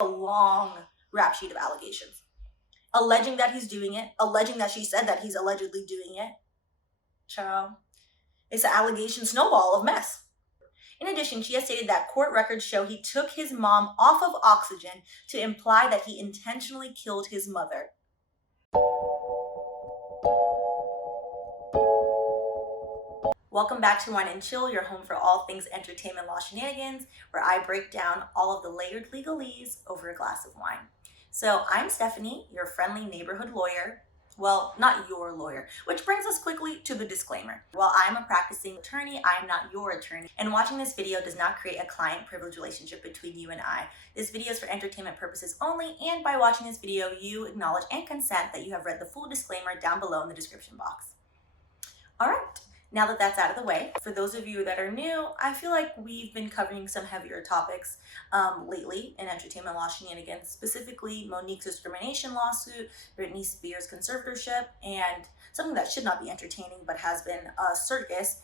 A long rap sheet of allegations, alleging that he's doing it, alleging that she said that he's allegedly doing it. Child, it's an allegation snowball of mess. In addition, she has stated that court records show he took his mom off of oxygen to imply that he intentionally killed his mother. Welcome back to Wine and Chill, your home for all things entertainment law shenanigans, where I break down all of the layered legalese over a glass of wine. So I'm Stephanie, your friendly neighborhood lawyer. Well, not your lawyer, which brings us quickly to the disclaimer. While I'm a practicing attorney, I am not your attorney, and watching this video does not create a client privilege relationship between you and I. This video is for entertainment purposes only, and by watching this video, you acknowledge and consent that you have read the full disclaimer down below in the description box. All right. Now that that's out of the way, for those of you that are new, I feel like we've been covering some heavier topics lately in entertainment law shenanigans, specifically Monique's discrimination lawsuit, Britney Spears' conservatorship, and something that should not be entertaining but has been a circus,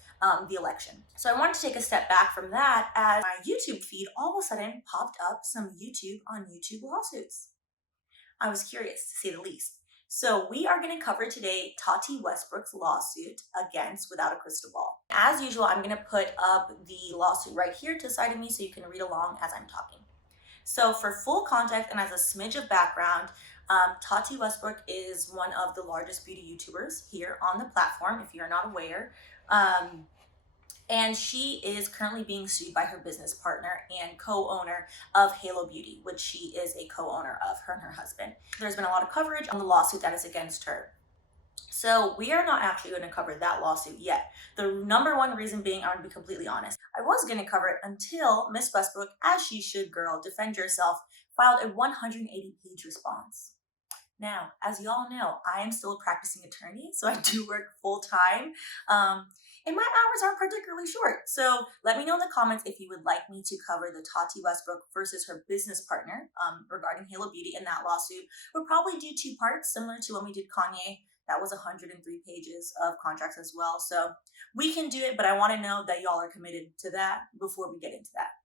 the election. So I wanted to take a step back from that as my YouTube feed all of a sudden popped up some YouTube on YouTube lawsuits. I was curious, to say the least. So we are going to cover today Tati Westbrook's lawsuit against Without a Crystal Ball. As usual, I'm going to put up the lawsuit right here to the side of me so you can read along as I'm talking. So for full context and as a smidge of background, Tati Westbrook is one of the largest beauty YouTubers here on the platform, if you're not aware. And she is currently being sued by her business partner and co-owner of Halo Beauty, which she is a co-owner of, her and her husband. There's been a lot of coverage on the lawsuit that is against her. So we are not actually going to cover that lawsuit yet. The number one reason being, I'm going to be completely honest, I was going to cover it until Miss Westbrook, as she should, girl, defend yourself, filed a 180-page response. Now, as y'all know, I am still a practicing attorney, so I do work full-time. And my hours aren't particularly short. So let me know in the comments if you would like me to cover the Tati Westbrook versus her business partner regarding Halo Beauty in that lawsuit. We'll probably do 2 parts, similar to when we did Kanye. That was 103 pages of contracts as well. So we can do it, but I want to know that y'all are committed to that before we get into that.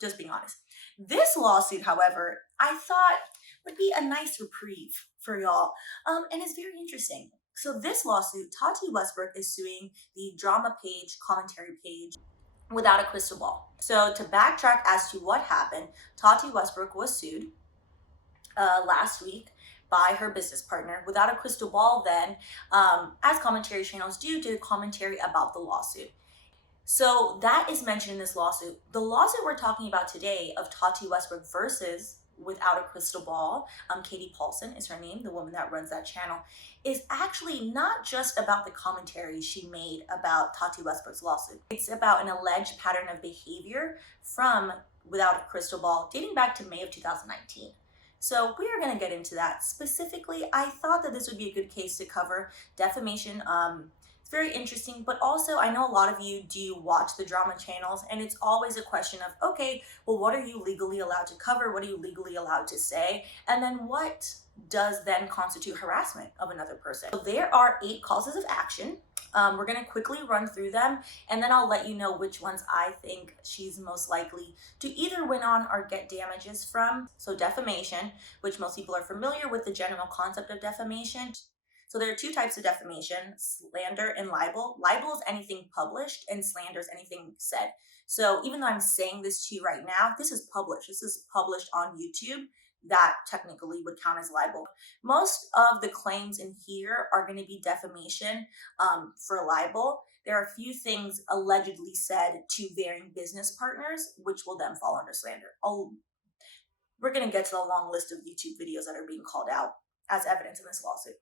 Just being honest. This lawsuit, however, I thought would be a nice reprieve for y'all. And it's very interesting. So this lawsuit, Tati Westbrook is suing the drama page, commentary page, Without a Crystal Ball. So to backtrack as to what happened, Tati Westbrook was sued last week by her business partner, Without a Crystal Ball, then, as commentary channels do, did commentary about the lawsuit. So that is mentioned in this lawsuit. The lawsuit we're talking about today of Tati Westbrook versus Without a Crystal Ball, Katie Paulson is her name, the woman that runs that channel, is actually not just about the commentary she made about Tati Westbrook's lawsuit. It's about an alleged pattern of behavior from Without a Crystal Ball dating back to May of 2019. So we are going to get into that. Specifically, I thought that this would be a good case to cover defamation. It's very interesting, but also I know a lot of you do watch the drama channels, and it's always a question of, okay, well, what are you legally allowed to cover? What are you legally allowed to say? And then what does then constitute harassment of another person? So there are 8 causes of action. We're going to quickly run through them, and then I'll let you know which ones I think she's most likely to either win on or get damages from. So defamation, which most people are familiar with the general concept of defamation. So there are 2 types of defamation, slander and libel. Libel is anything published and slander is anything said. So even though I'm saying this to you right now, this is published. This is published on YouTube. That technically would count as libel. Most of the claims in here are going to be defamation for libel. There are a few things allegedly said to varying business partners, which will then fall under slander. We're going to get to the long list of YouTube videos that are being called out as evidence in this lawsuit.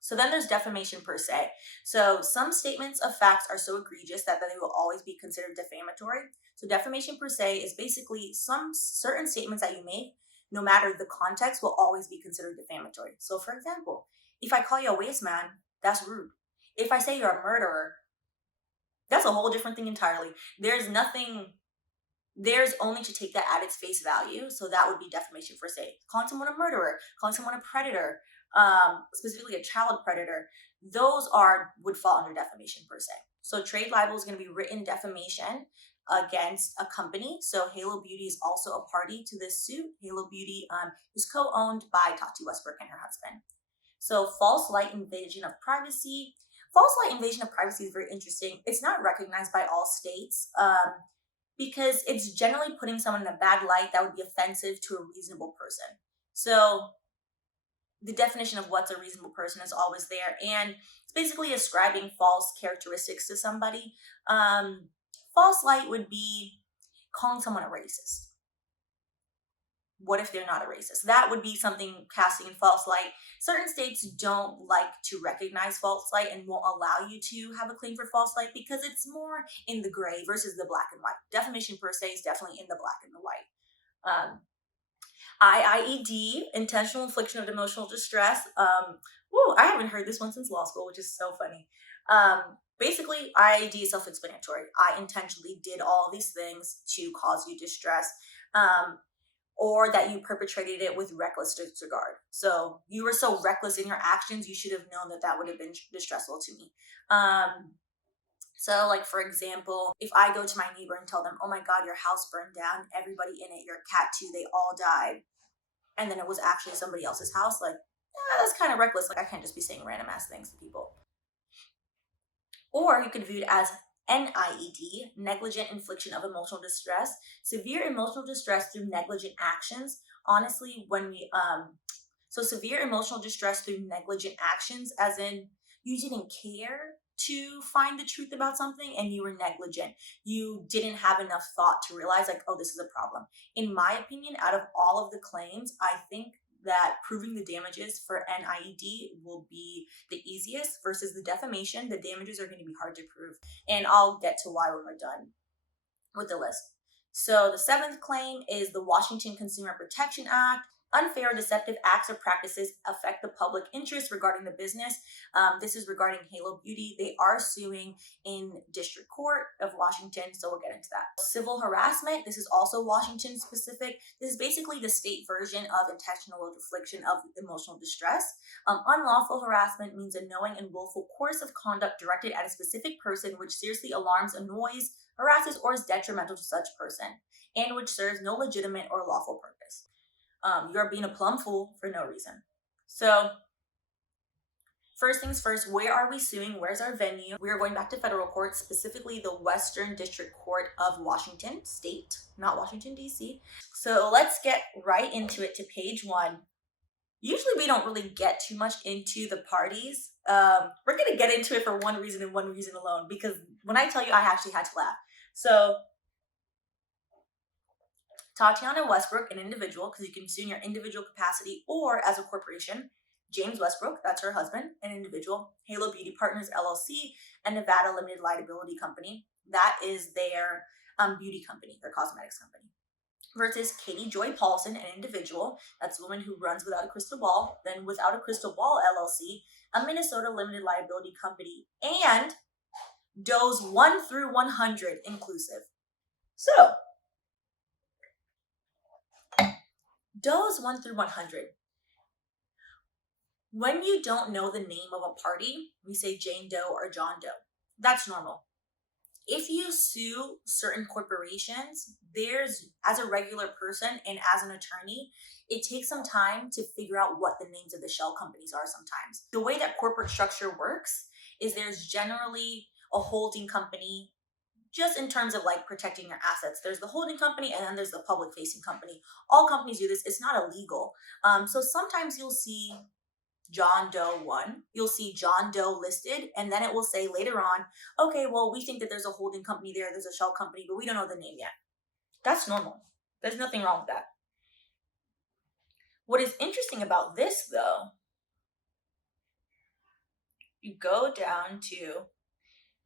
So then there's defamation per se. So some statements of facts are so egregious that they will always be considered defamatory. So defamation per se is basically some certain statements that you make, no matter the context, will always be considered defamatory. So for example, if I call you a waste man, that's rude. If I say you're a murderer, that's a whole different thing entirely. There's only to take that at its face value. So that would be defamation per se. Calling someone a murderer, calling someone a predator, specifically a child predator, those would fall under defamation per se. So trade libel is going to be written defamation. against a company. So Halo Beauty is also a party to this suit. Halo Beauty is co-owned by Tati Westbrook and her husband. So false light invasion of privacy. False light invasion of privacy is very interesting. It's not recognized by all states because it's generally putting someone in a bad light that would be offensive to a reasonable person. So the definition of what's a reasonable person is always there, and it's basically ascribing false characteristics to somebody. False light would be calling someone a racist. What if they're not a racist? That would be something casting in false light. Certain states don't like to recognize false light and won't allow you to have a claim for false light because it's more in the gray versus the black and white. Defamation per se is definitely in the black and the white. IIED, intentional infliction of emotional distress. I haven't heard this one since law school, which is so funny. Basically, IIED is self-explanatory. I intentionally did all these things to cause you distress. Or that you perpetrated it with reckless disregard. So you were so reckless in your actions, you should have known that that would have been distressful to me. So like, for example, if I go to my neighbor and tell them, oh my God, your house burned down, everybody in it, your cat too, they all died. And then it was actually somebody else's house, like, that's kind of reckless. Like, I can't just be saying random ass things to people. Or you could view it as NIED, negligent infliction of emotional distress, severe emotional distress through negligent actions. Honestly, so severe emotional distress through negligent actions, as in you didn't care to find the truth about something and you were negligent. You didn't have enough thought to realize, like, oh, this is a problem. In my opinion, out of all of the claims, I think that proving the damages for NIED will be the easiest versus the defamation. The damages are going to be hard to prove. And I'll get to why when we're done with the list. So the seventh claim is the Washington Consumer Protection Act. Unfair or deceptive acts or practices affect the public interest regarding the business. This is regarding Halo Beauty. They are suing in District Court of Washington, so we'll get into that. Civil harassment. This is also Washington specific. This is basically the state version of intentional infliction of emotional distress. Unlawful harassment means a knowing and willful course of conduct directed at a specific person which seriously alarms, annoys, harasses, or is detrimental to such person, and which serves no legitimate or lawful purpose. You're being a plumb fool for no reason. So first things first, where are we suing? Where's our venue? We are going back to federal court, specifically the Western District Court of Washington State, not Washington, D.C. So let's get right into it to page 1. Usually we don't really get too much into the parties. We're going to get into it for one reason and one reason alone, because when I tell you, I actually had to laugh. So Tatiana Westbrook, an individual, because you can sue in your individual capacity or as a corporation. James Westbrook, that's her husband, an individual. Halo Beauty Partners, LLC, and Nevada Limited Liability Company. That is their beauty company, their cosmetics company. Versus Katie Joy Paulson, an individual. That's a woman who runs Without a Crystal Ball. Then Without a Crystal Ball, LLC, a Minnesota Limited Liability Company. And Does 1 through 100 inclusive. So, Does 1 through 100. When you don't know the name of a party, we say Jane Doe or John Doe. That's normal. If you sue certain corporations, as a regular person and as an attorney, it takes some time to figure out what the names of the shell companies are sometimes. The way that corporate structure works is there's generally a holding company, just in terms of like protecting your assets. There's the holding company and then there's the public facing company. All companies do this. It's not illegal. So sometimes you'll see John Doe 1, you'll see John Doe listed, and then it will say later on, okay, well, we think that there's a holding company there's a shell company, but we don't know the name yet. That's normal. There's nothing wrong with that. What is interesting about this, though, you go down to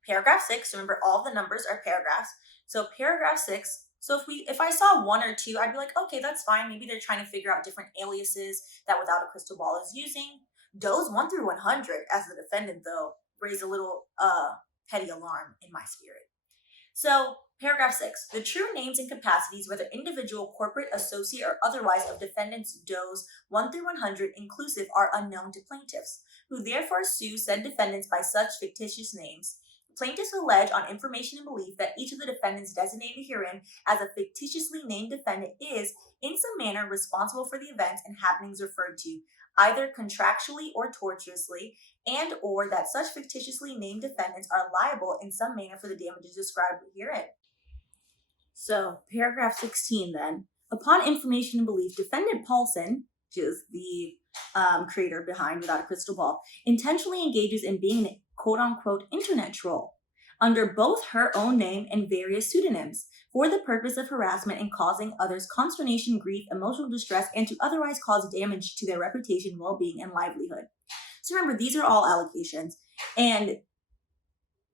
paragraph 6. Remember, all the numbers are paragraphs. So paragraph 6. So if I saw 1 or 2, I'd be like, okay, that's fine. Maybe they're trying to figure out different aliases that Without a Crystal Ball is using. Does 1 through 100, as the defendant, though, raise a little petty alarm in my spirit. So paragraph 6, the true names and capacities, whether individual, corporate, associate, or otherwise, of defendants Does 1 through 100 inclusive are unknown to plaintiffs, who therefore sue said defendants by such fictitious names, Plaintiffs allege on information and belief that each of the defendants designated herein as a fictitiously named defendant is, in some manner, responsible for the events and happenings referred to, either contractually or tortuously, and or that such fictitiously named defendants are liable in some manner for the damages described herein. So, paragraph 16 then. Upon information and belief, defendant Paulson, which is the creator behind Without a Crystal Ball, intentionally engages in being an quote-unquote internet troll under both her own name and various pseudonyms for the purpose of harassment and causing others consternation, grief, emotional distress, and to otherwise cause damage to their reputation, well-being, and livelihood. So remember, these are all allegations, and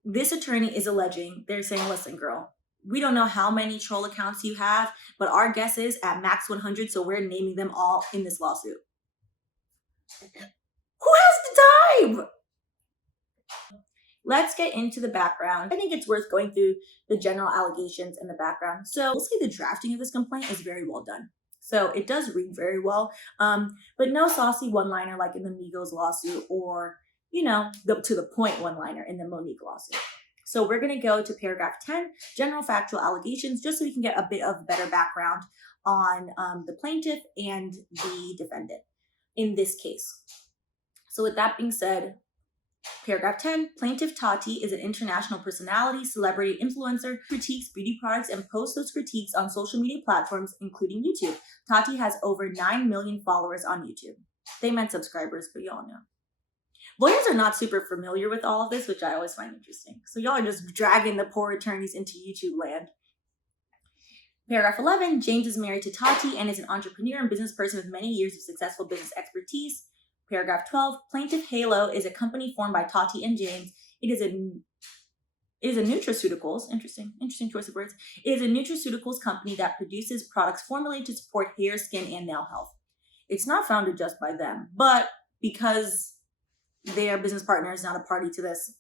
this attorney is alleging, they're saying, listen, girl, we don't know how many troll accounts you have, but our guess is at max 100, so we're naming them all in this lawsuit. Who has the time? Let's get into the background. I think it's worth going through the general allegations in the background. So we'll say the drafting of this complaint is very well done. So it does read very well, but no saucy one-liner like in the Migos lawsuit or, the to the point one-liner in the Monique lawsuit. So we're going to go to paragraph 10, general factual allegations, just so we can get a bit of better background on the plaintiff and the defendant in this case. So with that being said, paragraph 10, plaintiff Tati is an international personality, celebrity, influencer, critiques beauty products, and posts those critiques on social media platforms, including YouTube. Tati has over 9 million followers on YouTube. They meant subscribers, but y'all know. Lawyers are not super familiar with all of this, which I always find interesting. So y'all are just dragging the poor attorneys into YouTube land. Paragraph 11, James is married to Tati and is an entrepreneur and business person with many years of successful business expertise. Paragraph 12, plaintiff Halo is a company formed by Tati and James. It is a nutraceuticals, interesting choice of words. It is a nutraceuticals company that produces products formulated to support hair, skin, and nail health. It's not founded just by them, but because their business partner is not a party to this,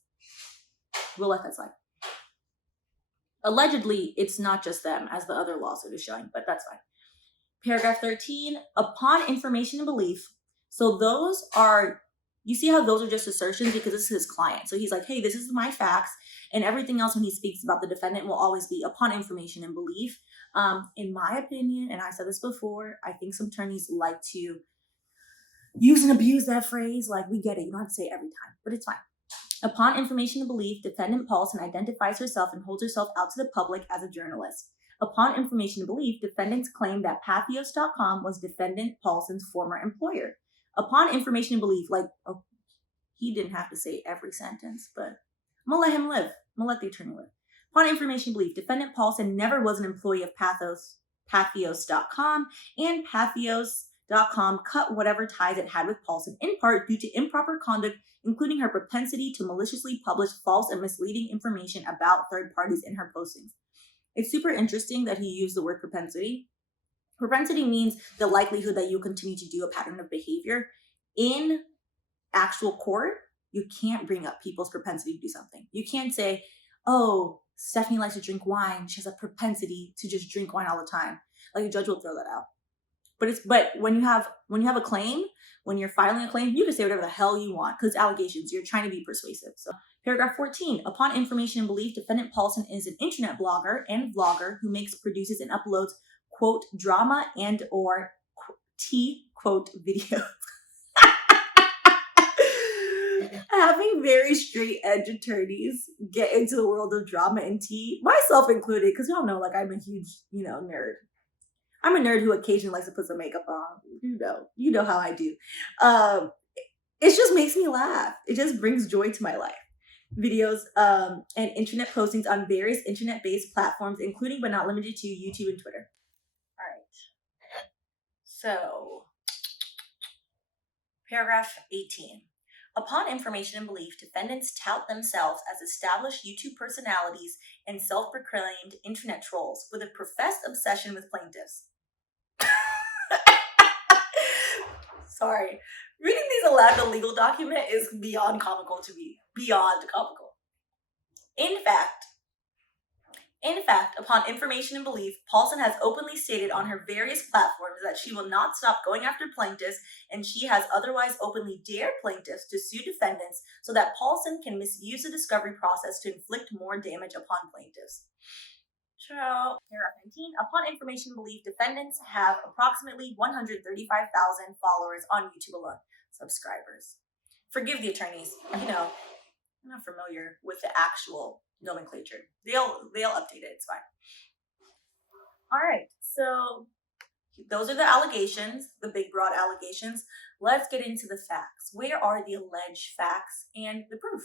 we'll let that slide. Allegedly, it's not just them, as the other lawsuit is showing, but that's fine. Paragraph 13, upon information and belief. So those are, you see how those are just assertions because this is his client. So he's like, hey, this is my facts. And everything else when he speaks about the defendant will always be upon information and belief. In my opinion, and I said this before, I think some attorneys like to use and abuse that phrase. Like, we get it. You don't have to say it every time, but it's fine. Upon information and belief, defendant Paulson identifies herself and holds herself out to the public as a journalist. Upon information and belief, defendants claim that Pathos.com was defendant Paulson's former employer. Upon information and belief, he didn't have to say every sentence, but I'm going to let him live. I'm going to let the attorney live. Upon information and belief, defendant Paulson never was an employee of Pathos.com, and Pathos.com cut whatever ties it had with Paulson, in part due to improper conduct, including her propensity to maliciously publish false and misleading information about third parties in her postings. It's super interesting that he used the word propensity. Propensity means the likelihood that you continue to do a pattern of behavior. In actual court, you can't bring up people's propensity to do something. You can't say, oh, Stephanie likes to drink wine. She has a propensity to just drink wine all the time. Like, a judge will throw that out. But when you have a claim, when you're filing a claim, you can say whatever the hell you want because it's allegations. You're trying to be persuasive. So paragraph 14, upon information and belief, defendant Paulson is an internet blogger and vlogger who produces and uploads, quote, drama and or quote, videos. Having very straight edge attorneys get into the world of drama and tea, myself included, because y'all know, I'm a huge, nerd. I'm a nerd who occasionally likes to put some makeup on. You know how I do. It just makes me laugh. It just brings joy to my life. Videos and internet postings on various internet-based platforms, including but not limited to YouTube and Twitter. All right. So, paragraph 18. Upon information and belief, defendants tout themselves as established YouTube personalities and self-proclaimed internet trolls with a professed obsession with plaintiffs. Sorry. Reading these aloud in a legal document is beyond comical to me. Beyond comical. In fact, In fact, upon information and belief, Paulson has openly stated on her various platforms that she will not stop going after plaintiffs, and she has otherwise openly dared plaintiffs to sue defendants so that Paulson can misuse the discovery process to inflict more damage upon plaintiffs. Paragraph 19. Upon information and belief, defendants have approximately 135,000 followers on YouTube alone. Subscribers. Forgive the attorneys. I'm not familiar with the actual nomenclature. They'll update it. It's fine. All right. So those are the allegations, the big broad allegations. Let's get into the facts. Where are the alleged facts and the proof?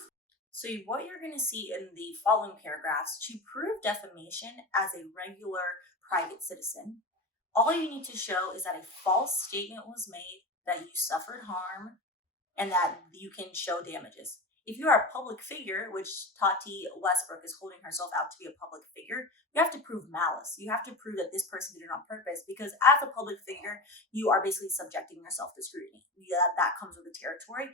So what you're going to see in the following paragraphs, to prove defamation as a regular private citizen, all you need to show is that a false statement was made, that you suffered harm, and that you can show damages. If you are a public figure, which Tati Westbrook is holding herself out to be a public figure, you have to prove malice. You have to prove that this person did it on purpose, because as a public figure, you are basically subjecting yourself to scrutiny. That comes with the territory.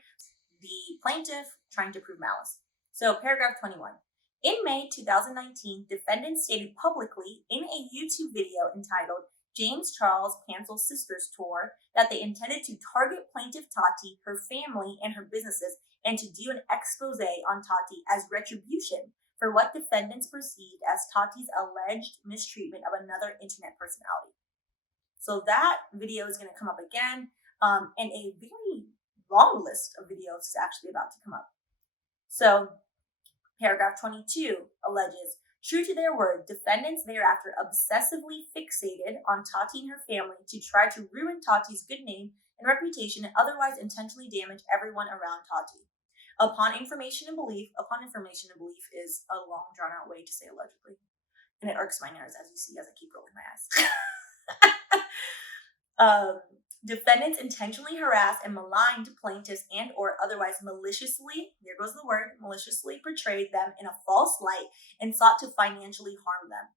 The plaintiff trying to prove malice. So paragraph 21. In May 2019, defendants stated publicly in a YouTube video entitled James Charles Cancels Sisters Tour that they intended to target plaintiff Tati, her family, and her businesses, and to do an expose on Tati as retribution for what defendants perceived as Tati's alleged mistreatment of another internet personality. So that video is going to come up again, and a very long list of videos is actually about to come up. So paragraph 22 alleges, true to their word, defendants thereafter obsessively fixated on Tati and her family to try to ruin Tati's good name and reputation and otherwise intentionally damage everyone around Tati. Upon information and belief is a long drawn out way to say allegedly. And it irks my nerves, as you see, as I keep rolling my eyes. Defendants intentionally harassed and maligned plaintiffs and or otherwise maliciously, there goes the word, maliciously portrayed them in a false light and sought to financially harm them.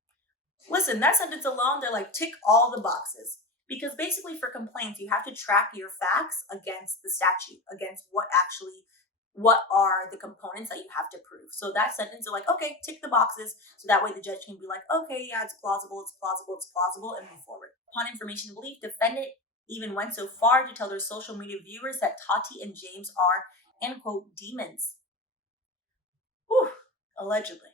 Listen, that sentence alone, they're like, tick all the boxes. Because basically for complaints, you have to track your facts against the statute, against what are the components that you have to prove. So that sentence, they're like, okay, tick the boxes. So that way the judge can be like, okay, yeah, it's plausible, and move forward. Upon information and belief, defendant even went so far to tell their social media viewers that Tati and James are, end quote, demons. Whew, allegedly.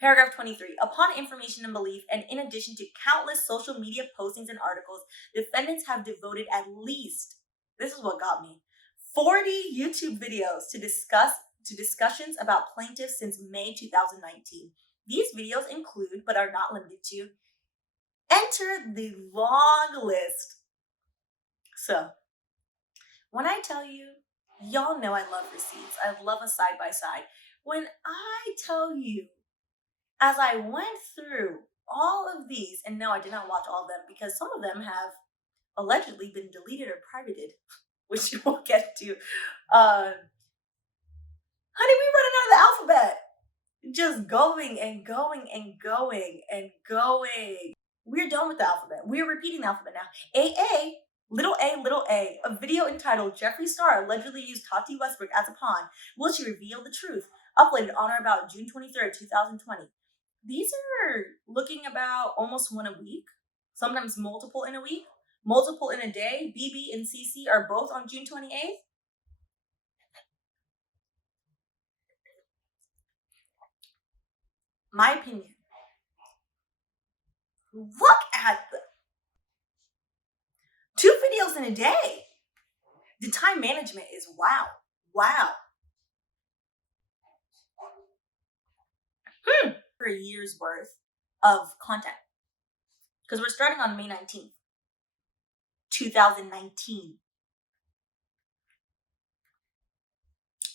Paragraph 23. Upon information and belief, and in addition to countless social media postings and articles, defendants have devoted at least, this is what got me, 40 YouTube videos to discussions about plaintiffs since May 2019. These videos include, but are not limited to, enter the long list. So, when I tell you, y'all know I love receipts. I love a side-by-side. When I tell you, as I went through all of these, and no, I did not watch all of them because some of them have allegedly been deleted or privated, which you will get to. Honey, we running out of the alphabet. Just going and going and going and going. We're done with the alphabet. We're repeating the alphabet now. A, little a, a video entitled Jeffree Star allegedly used Tati Westbrook as a pawn. Will she reveal the truth? Uploaded on or about June 23rd, 2020. These are looking about almost one a week, sometimes multiple in a week, multiple in a day. BB and CC are both on June 28th. My opinion. Look at the 2 videos in a day. The time management is wow. For a year's worth of content. Because we're starting on May 19th, 2019.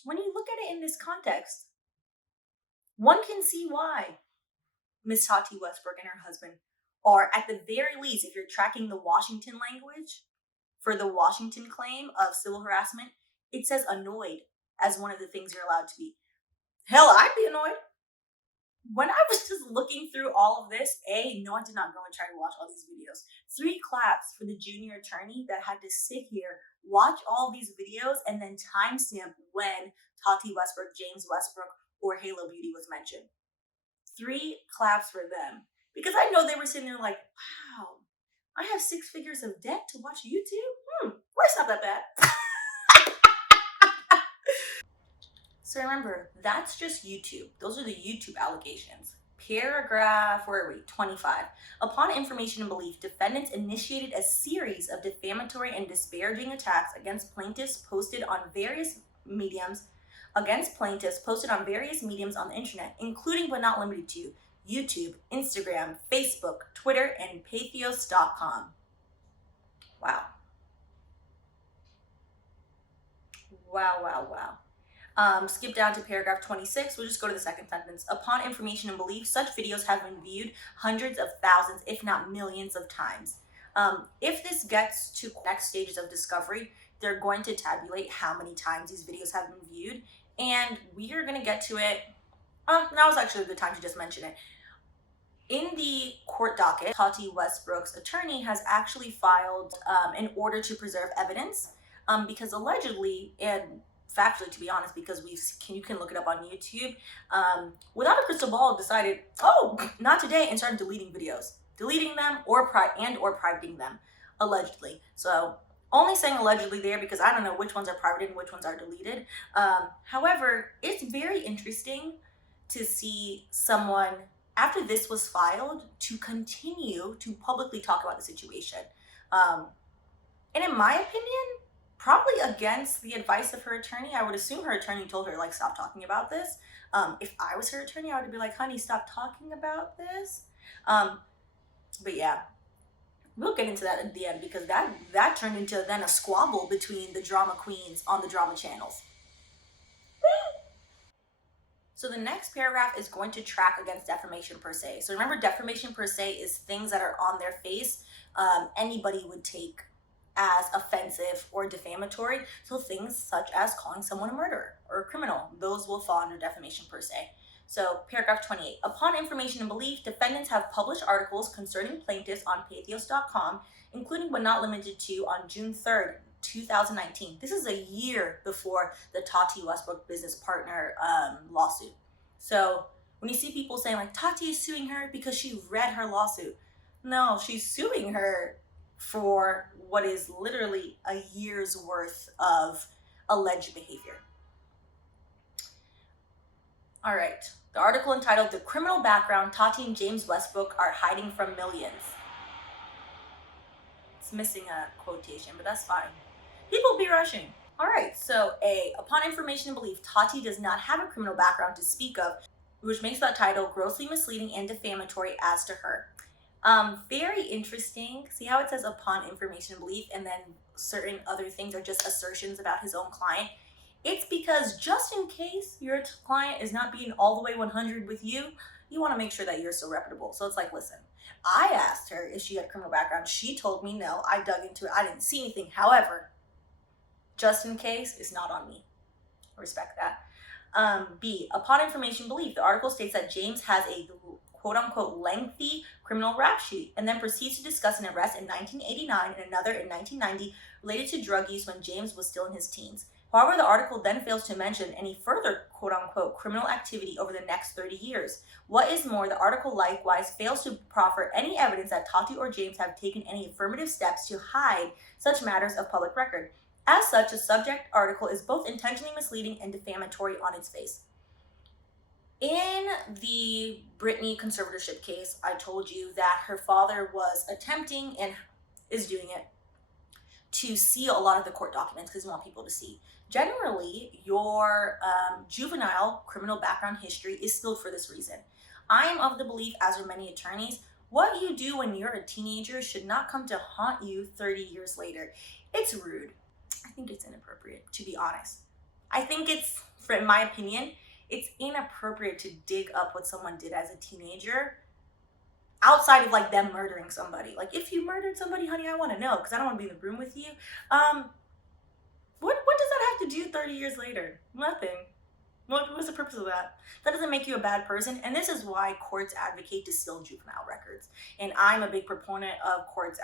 When you look at it in this context, one can see why Miss Tati Westbrook and her husband are, at the very least, if you're tracking the Washington language for the Washington claim of civil harassment, it says annoyed as one of the things you're allowed to be. Hell, I'd be annoyed. When I was just looking through all of this, no, I did not go and try to watch all these videos. 3 claps for the junior attorney that had to sit here, watch all these videos, and then timestamp when Tati Westbrook, James Westbrook, or Halo Beauty was mentioned. 3 claps for them. Because I know they were sitting there like, wow, I have 6 figures of debt to watch YouTube? It's not that bad. So remember, that's just YouTube. Those are the YouTube allegations. Paragraph, where are we? 25. Upon information and belief, defendants initiated a series of defamatory and disparaging attacks against plaintiffs posted on various mediums on the internet, including but not limited to YouTube, Instagram, Facebook, Twitter, and pathos.com. Wow. Skip down to paragraph 26. We'll just go to the second sentence. Upon information and belief, such videos have been viewed hundreds of thousands, if not millions of times. If this gets to next stages of discovery, they're going to tabulate how many times these videos have been viewed, and we are going to get to it. Now is actually a good time to just mention it. In the court docket, Tati Westbrook's attorney has actually filed an order to preserve evidence because allegedly, and factually, to be honest, because you can look it up on YouTube, without a crystal ball, decided, not today, and started deleting them or privating them, allegedly. So only saying allegedly there because I don't know which ones are privated and which ones are deleted. However, it's very interesting to see someone, after this was filed, to continue to publicly talk about the situation. And in my opinion, probably against the advice of her attorney. I would assume her attorney told her, like, stop talking about this. If I was her attorney, I would be like, honey, stop talking about this. But yeah, we'll get into that at the end because that turned into then a squabble between the drama queens on the drama channels. So the next paragraph is going to track against defamation per se. So remember, defamation per se is things that are on their face anybody would take as offensive or defamatory. So things such as calling someone a murderer or a criminal, those will fall under defamation per se. So paragraph 28, upon information and belief, defendants have published articles concerning plaintiffs on pathos.com, including but not limited to on June 3rd, 2019. This is a year before the Tati Westbrook business partner lawsuit. So when you see people saying like, Tati is suing her because she read her lawsuit. No, she's suing her for what is literally a year's worth of alleged behavior. All right, the article entitled, The Criminal Background Tati and James Westbrook Are Hiding from Millions. It's missing a quotation, but that's fine. People be rushing. All right, so upon information and belief, Tati does not have a criminal background to speak of, which makes that title grossly misleading and defamatory as to her. Very interesting. See how it says upon information and belief, and then certain other things are just assertions about his own client. It's because just in case your client is not being all the way 100 with you, you want to make sure that you're so reputable. So it's like, listen, I asked her if she had a criminal background. She told me no. I dug into it. I didn't see anything. However, just in case, it's not on me. Respect that. B, upon information and belief, the article states that James has a quote-unquote lengthy criminal rap sheet, and then proceeds to discuss an arrest in 1989 and another in 1990 related to drug use when James was still in his teens. However, the article then fails to mention any further quote-unquote criminal activity over the next 30 years. What is more, the article likewise fails to proffer any evidence that Tati or James have taken any affirmative steps to hide such matters of public record. As such, the subject article is both intentionally misleading and defamatory on its face. In the Britney conservatorship case, I told you that her father was attempting, and is doing it, to seal a lot of the court documents because he wants people to see. Generally, your juvenile criminal background history is sealed for this reason. I am of the belief, as are many attorneys, what you do when you're a teenager should not come to haunt you 30 years later. It's rude. I think it's inappropriate, to be honest. I think it's, in my opinion, it's inappropriate to dig up what someone did as a teenager outside of like them murdering somebody. Like, if you murdered somebody, honey, I want to know because I don't want to be in the room with you. What does that have to do 30 years later? Nothing. What's the purpose of that? That doesn't make you a bad person. And this is why courts advocate to seal juvenile records. And I'm a big proponent of courts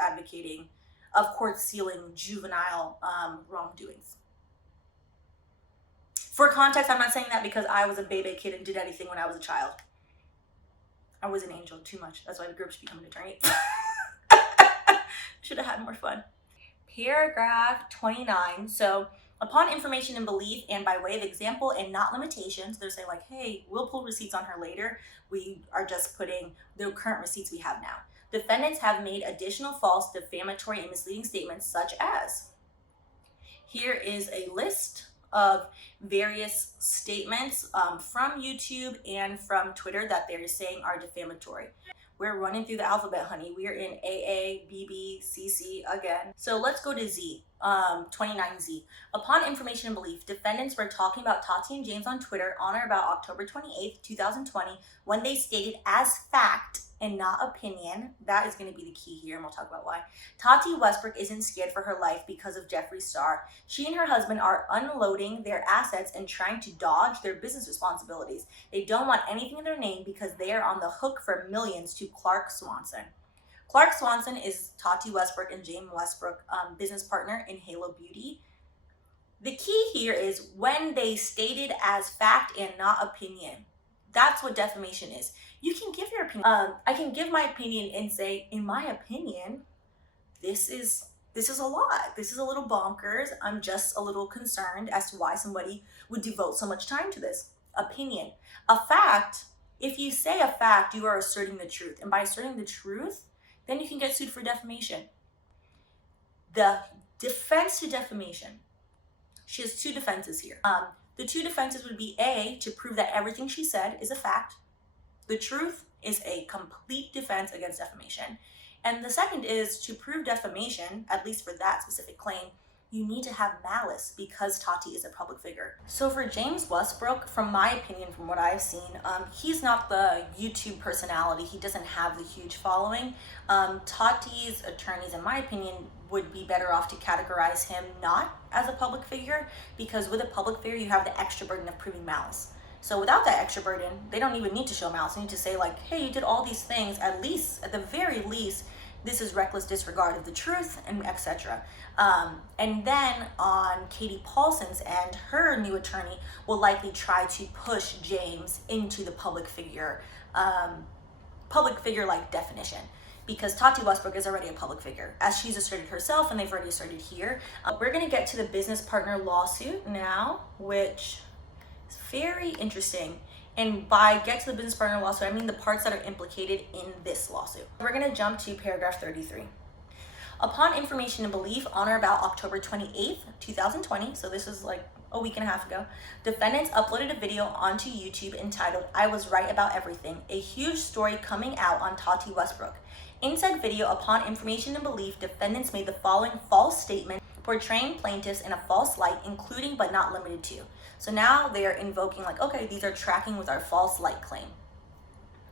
sealing juvenile wrongdoings. For context, I'm not saying that because I was a baby kid and did anything when I was a child. I was an angel too much. That's why I grew up to become an attorney. Should have had more fun. Paragraph 29. So, upon information and belief, and by way of example and not limitations, they're saying like, hey, we'll pull receipts on her later. We are just putting the current receipts we have now. Defendants have made additional false, defamatory, and misleading statements such as, here is a list of various statements from YouTube and from Twitter that they're saying are defamatory. We're running through the alphabet, honey. We are in AA, BB, CC again. So let's go to Z, 29Z. Upon information and belief, defendants were talking about Tati and James on Twitter on or about October 28th, 2020, when they stated as fact and not opinion. That is going to be the key here, and we'll talk about why. Tati Westbrook isn't scared for her life because of Jeffree Star. She and her husband are unloading their assets and trying to dodge their business responsibilities. They don't want anything in their name because they are on the hook for millions to Clark Swanson. Clark Swanson is Tati Westbrook and James Westbrook business partner in Halo Beauty. The key here is when they stated as fact and not opinion. That's what defamation is. You can give your opinion. I can give my opinion and say, in my opinion, this is a lot. This is a little bonkers. I'm just a little concerned as to why somebody would devote so much time to this. Opinion. A fact, if you say a fact, you are asserting the truth. And by asserting the truth, then you can get sued for defamation. The defense to defamation. She has two defenses here. The two defenses would be A, to prove that everything she said is a fact. The truth is a complete defense against defamation. And the second is to prove defamation, at least for that specific claim, you need to have malice because Tati is a public figure. So for James Westbrook, from my opinion, from what I've seen, he's not the YouTube personality. He doesn't have the huge following. Tati's attorneys, in my opinion, would be better off to categorize him not as a public figure, because with a public figure, you have the extra burden of proving malice. So without that extra burden, they don't even need to show malice. They need to say like, hey, you did all these things, at the very least, this is reckless disregard of the truth, and etc. And then on Katie Paulson's end, her new attorney will likely try to push James into the public figure like definition, because Tati Westbrook is already a public figure, as she's asserted herself and they've already asserted here. We're gonna get to the business partner lawsuit now, which is very interesting. And by get to the business partner lawsuit, I mean the parts that are implicated in this lawsuit. We're gonna jump to paragraph 33. Upon information and belief, on or about October 28th, 2020, so this is like a week and a half ago, defendants uploaded a video onto YouTube entitled, I Was Right About Everything, a huge story coming out on Tati Westbrook. In said video, upon information and belief, defendants made the following false statement portraying plaintiffs in a false light, including but not limited to. So now they are invoking like, okay, these are tracking with our false light claim,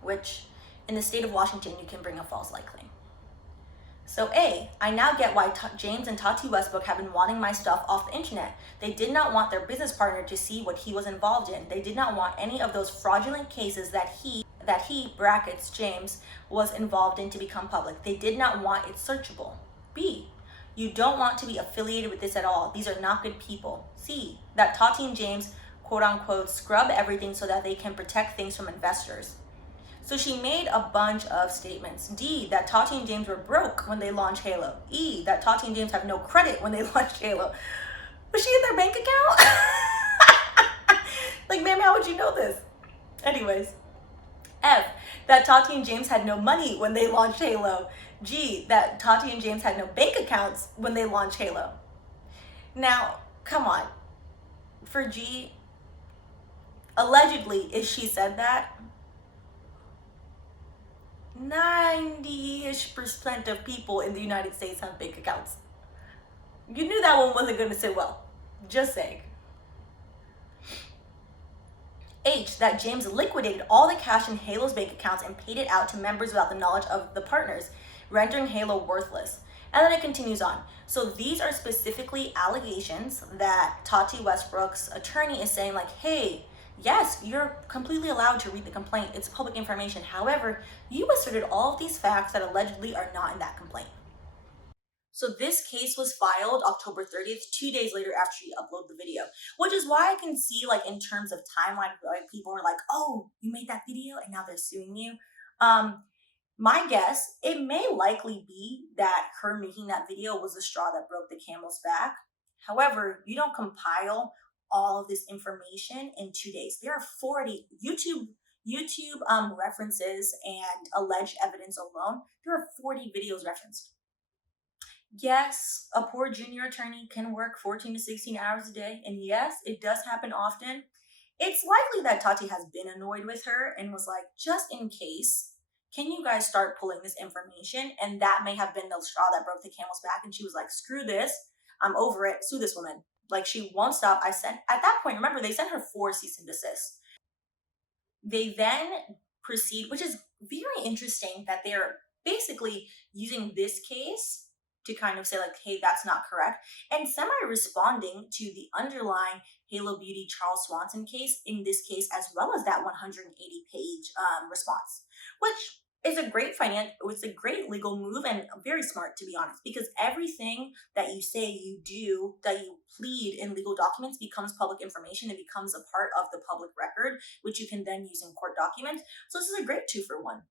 which in the state of Washington, you can bring a false light claim. So A, I now get why James and Tati Westbrook have been wanting my stuff off the internet. They did not want their business partner to see what he was involved in. They did not want any of those fraudulent cases that he brackets James was involved in to become public. They did not want it searchable. B, you don't want to be affiliated with this at all. These are not good people. C, that Tati and James, quote unquote, scrub everything so that they can protect things from investors. So she made a bunch of statements. D, that Tati and James were broke when they launched Halo. E, that Tati and James have no credit when they launched Halo. Was she in their bank account? Like, ma'am, how would you know this? Anyways. F, that Tati and James had no money when they launched Halo. G, that Tati and James had no bank accounts when they launched Halo. Now, come on. For G, allegedly, if she said that, 90-ish% of people in the United States have bank accounts. You knew that one wasn't going to sit well. Just saying. H, that James liquidated all the cash in Halo's bank accounts and paid it out to members without the knowledge of the partners, rendering Halo worthless. And then it continues on. So these are specifically allegations that Tati Westbrook's attorney is saying like, hey, yes, you're completely allowed to read the complaint. It's public information. However, you asserted all of these facts that allegedly are not in that complaint. So this case was filed October 30th, 2 days later after she uploaded the video, which is why I can see like in terms of timeline, like people were like, oh, you made that video and now they're suing you. My guess, it may likely be that her making that video was the straw that broke the camel's back. However, you don't compile all of this information in 2 days. There are 40 YouTube references and alleged evidence alone. There are 40 videos referenced. Yes, a poor junior attorney can work 14 to 16 hours a day, and yes, it does happen often. It's likely that Tati has been annoyed with her and was like, just in case, can you guys start pulling this information? And that may have been the straw that broke the camel's back. And she was like, screw this. I'm over it. Sue this woman. Like, she won't stop. At that point, remember, they sent her 4 cease and desist. They then proceed, which is very interesting that they're basically using this case to kind of say like, hey, that's not correct, and semi-responding to the underlying Halo Beauty Charles Swanson case, in this case, as well as that 180-page response, which is it's a great legal move and very smart, to be honest, because everything that you say you do, that you plead in legal documents, becomes public information. It becomes a part of the public record, which you can then use in court documents. So this is a great 2-for-1.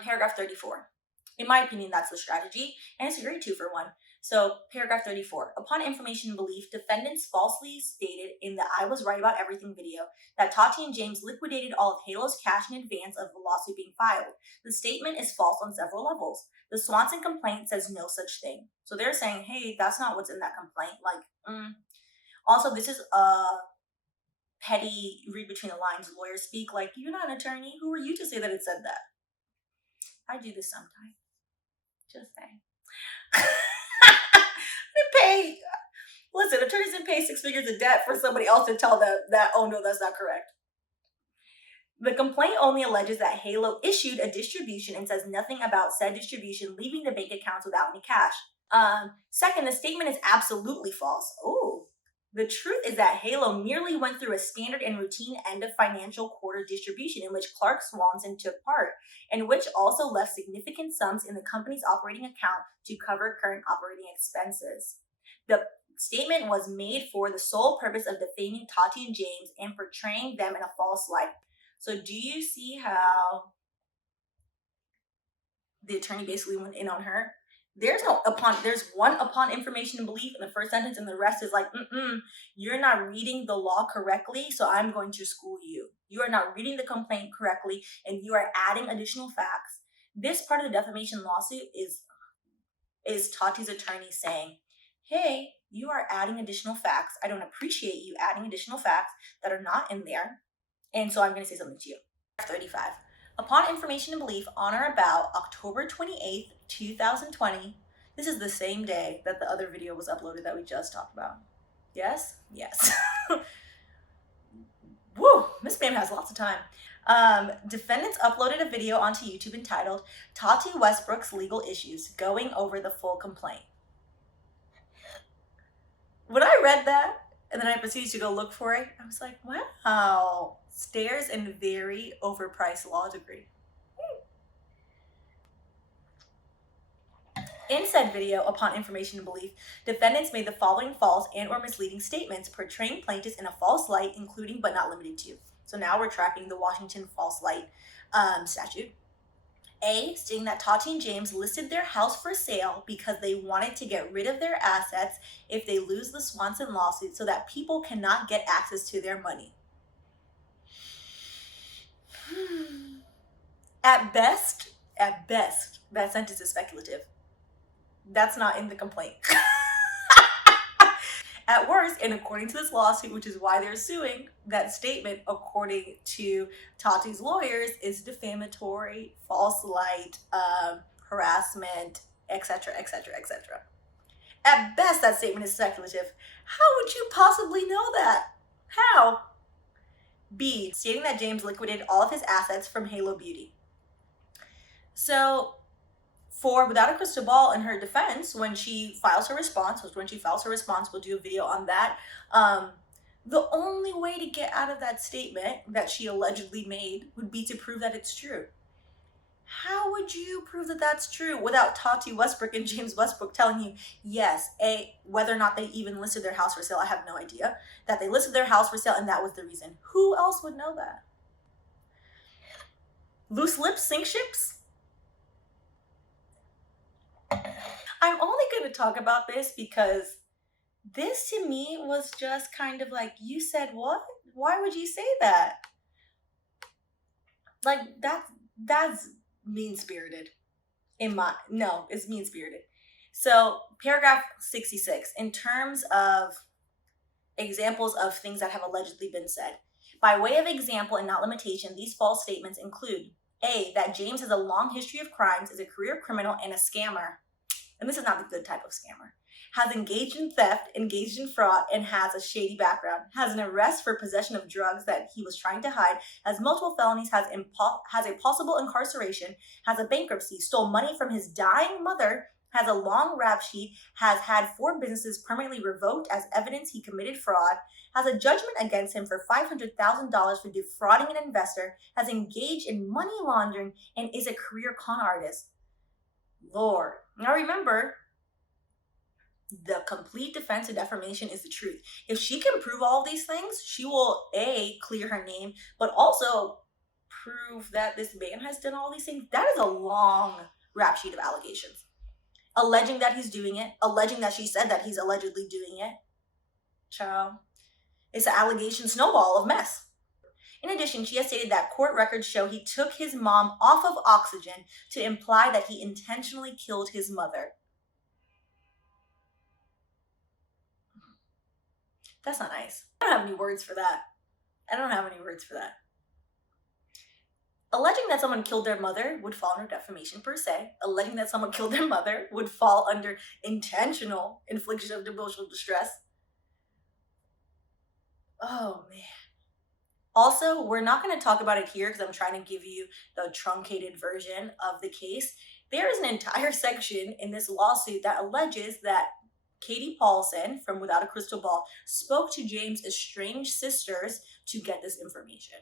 Paragraph 34. In my opinion, that's the strategy, and it's a great 2-for-1. So, paragraph 34. Upon information and belief, defendants falsely stated in the I Was Right About Everything video that Tati and James liquidated all of Halo's cash in advance of the lawsuit being filed. The statement is false on several levels. The Swanson complaint says no such thing. So they're saying, hey, that's not what's in that complaint. Also, this is petty read between the lines lawyer speak. Like, you're not an attorney. Who are you to say that it said that? I do this sometimes. Just saying. Listen, attorneys didn't pay 6 figures of debt for somebody else to tell them that, oh no, that's not correct. The complaint only alleges that Halo issued a distribution and says nothing about said distribution leaving the bank accounts without any cash. Second, the statement is absolutely false. Oh, the truth is that Halo merely went through a standard and routine end of financial quarter distribution in which Clark Swanson took part, and which also left significant sums in the company's operating account to cover current operating expenses. The statement was made for the sole purpose of defaming Tati and James and portraying them in a false light. So do you see how the attorney basically went in on her? There's one upon information and belief in the first sentence, and the rest is like, you're not reading the law correctly, so I'm going to school you. You are not reading the complaint correctly, and you are adding additional facts. This part of the defamation lawsuit is Tati's attorney saying, hey, you are adding additional facts. I don't appreciate you adding additional facts that are not in there, and so I'm going to say something to you. 35. Upon information and belief, on or about October 28th, 2020, this is the same day that the other video was uploaded that we just talked about. Yes? Yes. Woo! Miss Pam has lots of time. Defendants uploaded a video onto YouTube entitled Tati Westbrook's Legal Issues, going over the full complaint. When I read that, and then I proceeded to go look for it, I was like, wow, stares and very overpriced law degree. In said video, upon information and belief, defendants made the following false and or misleading statements portraying plaintiffs in a false light, including but not limited to. So now we're tracking the Washington false light statute. A, stating that Tati and James listed their house for sale because they wanted to get rid of their assets if they lose the Swanson lawsuit so that people cannot get access to their money. At best, that sentence is speculative. That's not in the complaint. At worst, and according to this lawsuit, which is why they're suing, that statement, according to Tati's lawyers, is defamatory, false light, harassment, etc., etc., etc. At best, that statement is speculative. How would you possibly know that? How? B, stating that James liquidated all of his assets from Halo Beauty. So, without a crystal ball, in her defense, when she files her response, we'll do a video on that. The only way to get out of that statement that she allegedly made would be to prove that it's true. How would you prove that that's true without Tati Westbrook and James Westbrook telling you, yes, whether or not they even listed their house for sale, I have no idea, that they listed their house for sale and that was the reason. Who else would know that? Loose lips sink ships? I'm only going to talk about this because this to me was just kind of like, you said what? Why would you say that? Like that's mean spirited. No, it's mean spirited. So paragraph 66, in terms of examples of things that have allegedly been said. By way of example and not limitation, these false statements include A, that James has a long history of crimes, is a career criminal and a scammer. And this is not the good type of scammer. Has engaged in theft, engaged in fraud, and has a shady background. Has an arrest for possession of drugs that he was trying to hide. Has multiple felonies. Has a possible incarceration. Has a bankruptcy. Stole money from his dying mother. Has a long rap sheet. Has had 4 businesses permanently revoked as evidence he committed fraud. Has a judgment against him for $500,000 for defrauding an investor. Has engaged in money laundering and is a career con artist. Lord. Now remember, the complete defense of defamation is the truth. If she can prove all these things, she will A, clear her name, but also prove that this man has done all these things. That is a long rap sheet of allegations. Alleging that he's doing it, alleging that she said that he's allegedly doing it. Child. It's an allegation snowball of mess. In addition, she has stated that court records show he took his mom off of oxygen to imply that he intentionally killed his mother. That's not nice. I don't have any words for that. Alleging that someone killed their mother would fall under defamation per se. Alleging that someone killed their mother would fall under intentional infliction of emotional distress. Oh, man. Also, we're not going to talk about it here because I'm trying to give you the truncated version of the case. There is an entire section in this lawsuit that alleges that Katie Paulson from Without a Crystal Ball spoke to James' estranged sisters to get this information.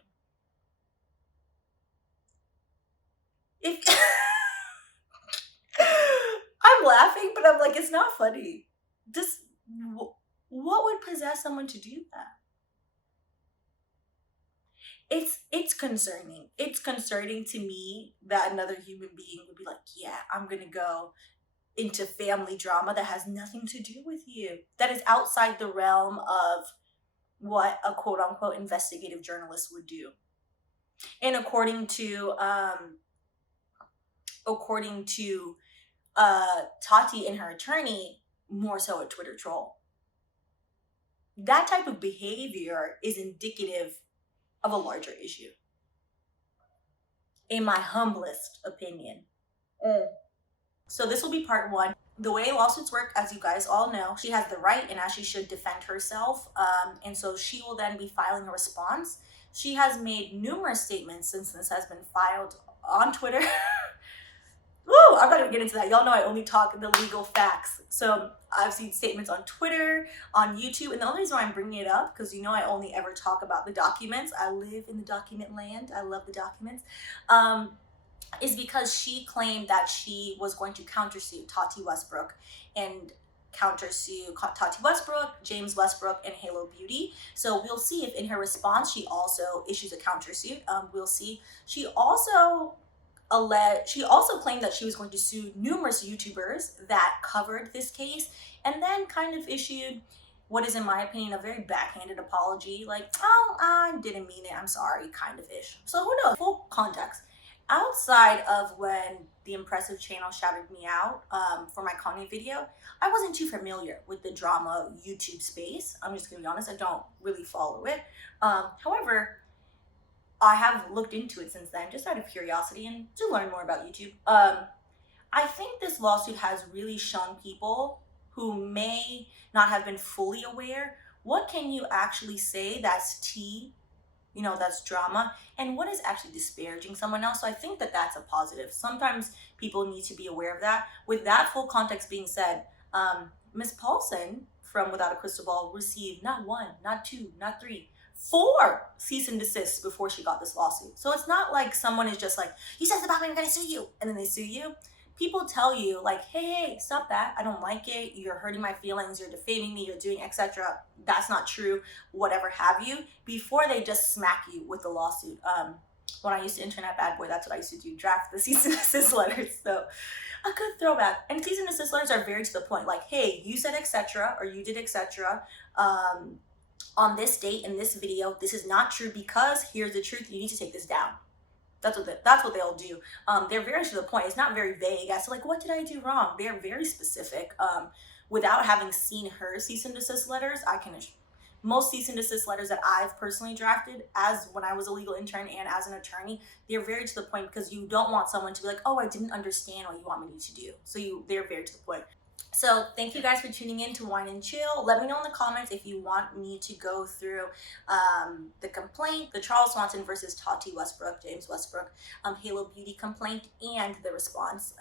I'm laughing, but I'm like, it's not funny. What would possess someone to do that? It's concerning. It's concerning to me that another human being would be like, yeah, I'm gonna go into family drama that has nothing to do with you, that is outside the realm of what a quote unquote investigative journalist would do. And according to Tati and her attorney, more so a Twitter troll. That type of behavior is indicative of a larger issue, in my humblest opinion. So this will be part 1. The way lawsuits work, as you guys all know, she has the right and as she should defend herself. And so she will then be filing a response. She has made numerous statements since this has been filed on Twitter. Woo, I'm not gonna get into that. Y'all know I only talk the legal facts. So I've seen statements on Twitter, on YouTube, and the only reason why I'm bringing it up, because you know I only ever talk about the documents. I live in the document land. I love the documents. Is because she claimed that she was going to countersue Tati Westbrook and countersue Tati Westbrook, James Westbrook, and Halo Beauty. So we'll see if in her response she also issues a countersuit. We'll see. She also claimed that she was going to sue numerous YouTubers that covered this case, and then kind of issued what is, in my opinion, a very backhanded apology. Like, oh, I didn't mean it. I'm sorry, kind of ish. So who knows? Full context. Outside of when the Impressive channel shouted me out for my Kanye video, I wasn't too familiar with the drama YouTube space. I'm just gonna be honest, I don't really follow it. However, I have looked into it since then, just out of curiosity and to learn more about YouTube. I think this lawsuit has really shown people who may not have been fully aware, what can you actually say that's tea, that's drama, and what is actually disparaging someone else. So I think that that's a positive. Sometimes people need to be aware of that. With that full context being said, Miss Paulson from Without a Crystal Ball received not 1, not 2, not 3, 4 cease and desists before she got this lawsuit. So it's not like someone is just like, you said about me, I'm gonna sue you, and then they sue you. People tell you like, hey, stop that, I don't like it, you're hurting my feelings, you're defaming me, you're doing etc. That's not true, whatever have you, before they just smack you with the lawsuit. When I used to intern at Bad Boy, that's what I used to do, draft the cease and desist letters. So a good throwback. And cease and desist letters are very to the point, like, hey, you said etc. or you did etc. On this date in this video, this is not true because here's the truth. You need to take this down. That's what they'll do. They're very to the point. It's not very vague as to like, what did I do wrong? They're very specific. Without having seen her cease and desist letters, most cease and desist letters that I've personally drafted as when I was a legal intern and as an attorney, they're very to the point because you don't want someone to be like, oh, I didn't understand what you want me to do. So they're very to the point. So thank you guys for tuning in to Wine and Chill. Let me know in the comments if you want me to go through the complaint, the Charles Swanson versus Tati Westbrook, James Westbrook, Halo Beauty complaint, and the response.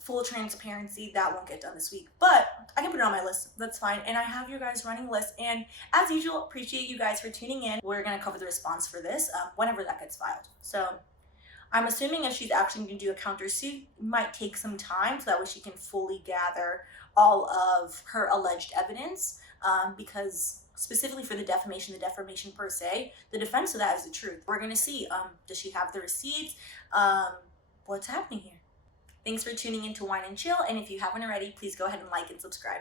Full transparency, that won't get done this week, but I can put it on my list. That's fine. And I have your guys running list. And as usual, appreciate you guys for tuning in. We're going to cover the response for this whenever that gets filed. So I'm assuming if she's actually going to do a countersuit, it might take some time so that way she can fully gather all of her alleged evidence, because specifically for the defamation per se, the defense of that is the truth. We're going to see, does she have the receipts? What's happening here? Thanks for tuning in to Wine and Chill, and if you haven't already, please go ahead and like and subscribe.